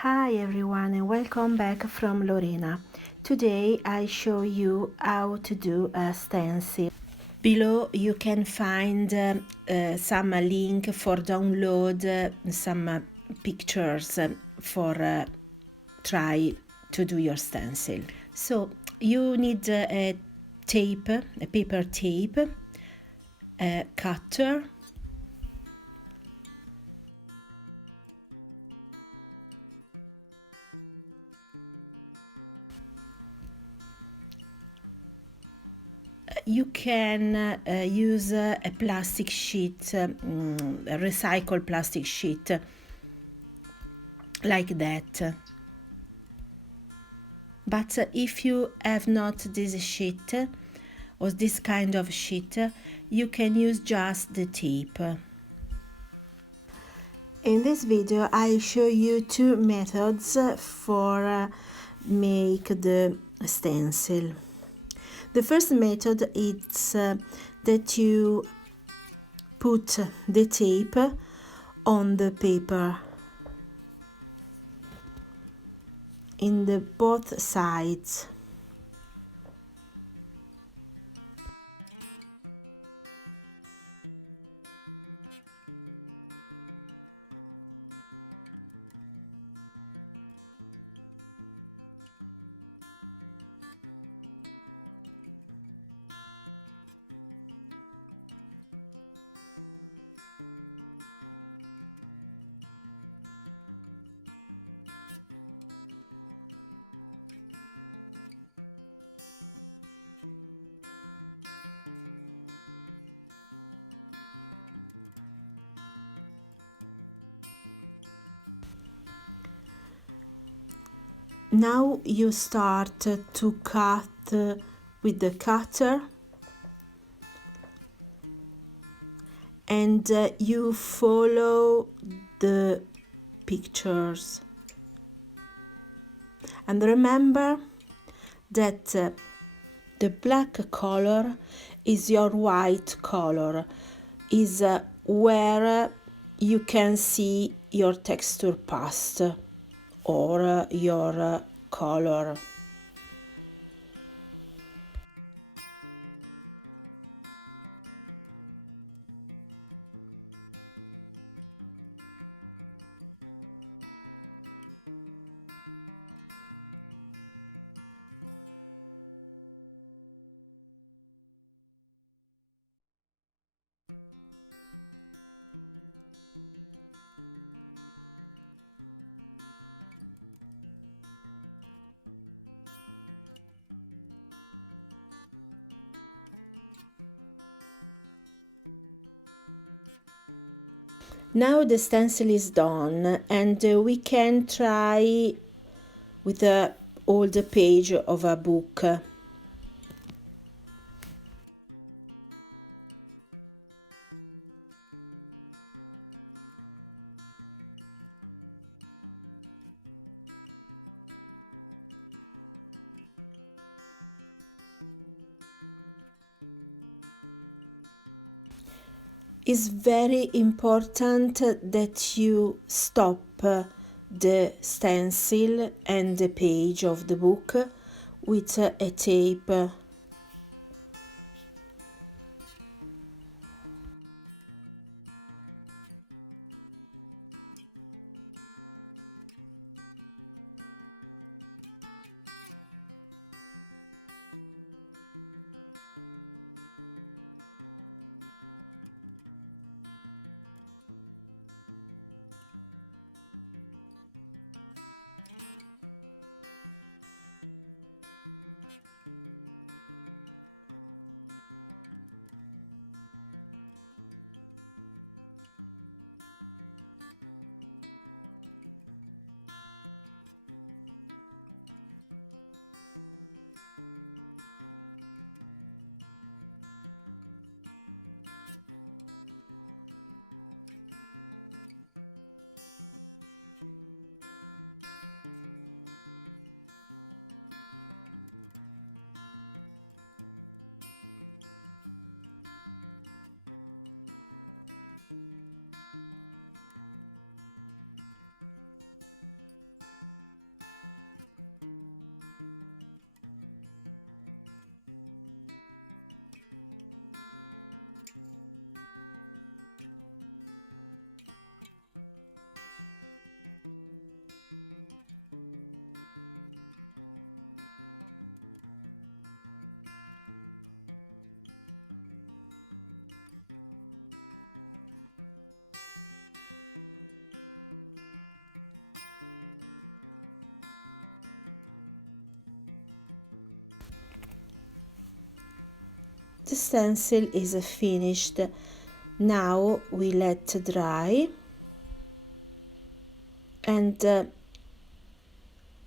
Hi everyone and welcome back from Lorena. Today I show you how to do a stencil. Below you can find some link for download some pictures for try to do your stencil. So you need a tape, a paper tape, a cutter, you can use a plastic sheet, a recycled plastic sheet, like that. But if you have not this sheet or this kind of sheet, you can use just the tape. In this video I show you two methods for make the stencil. The first method is that you put the tape on the paper in the both sides. Now you start to cut with the cutter and you follow the pictures. And remember that the black color is your white color, is where you can see your texture past or your color. Now the stencil is done and we can try with the old page of a book. It's very important that you stop the stencil and the page of the book with a tape. the stencil is finished. Now we let dry, and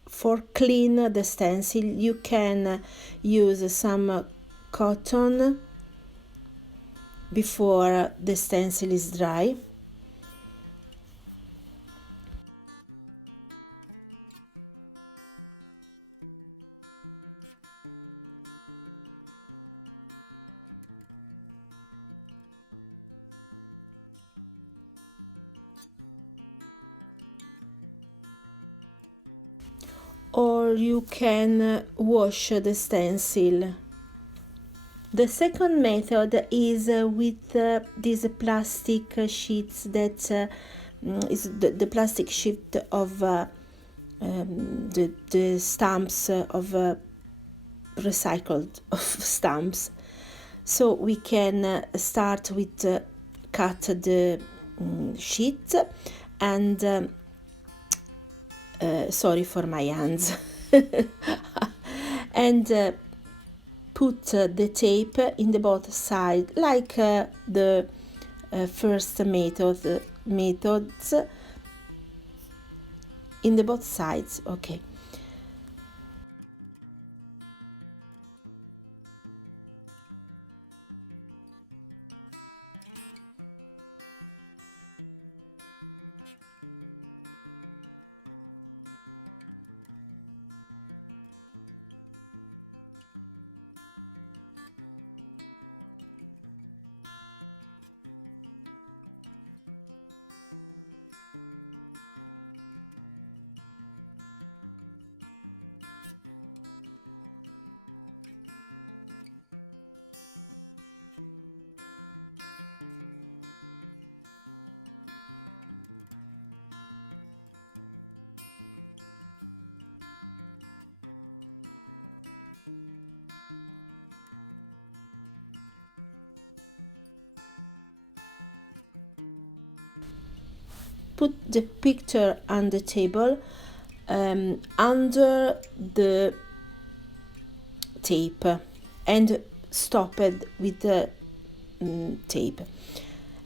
for clean the stencil you can use some cotton before the stencil is dry. Or you can wash the stencil. The second method is with these plastic sheets that is the plastic sheet of the stamps of recycled of stamps. So we can start with cut the sheet and sorry for my hands and put the tape in the both sides like the first methods in the both sides. Okay. Put the picture on the table under the tape and stop it with the tape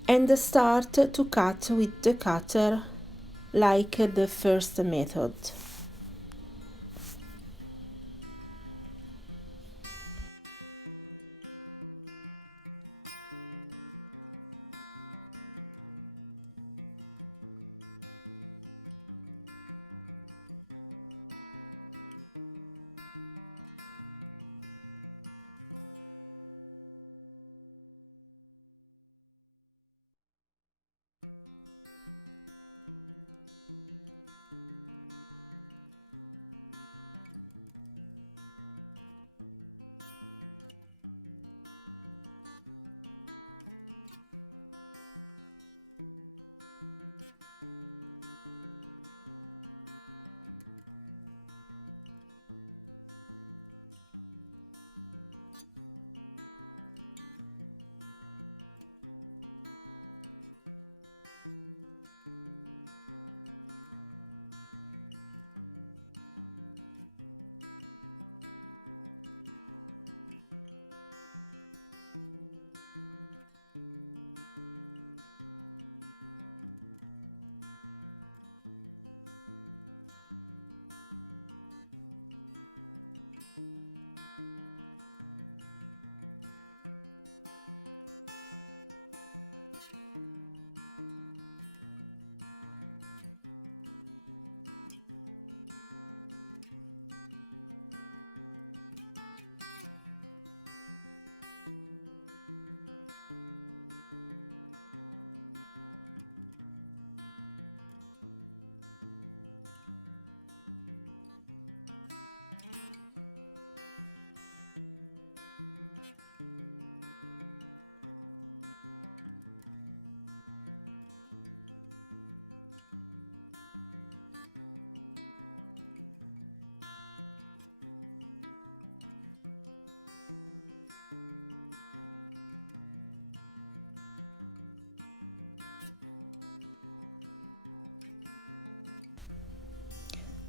and start to cut with the cutter like the first method.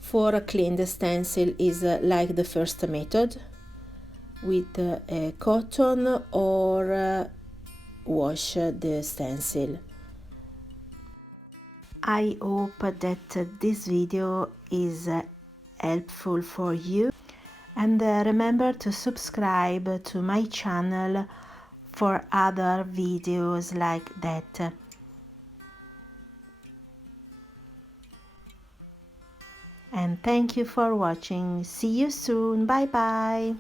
For a clean the stencil is like the first method. with a cotton or wash the stencil. I hope that this video is helpful for you, and remember to subscribe to my channel for other videos like that. And thank you for watching. See you soon. Bye bye.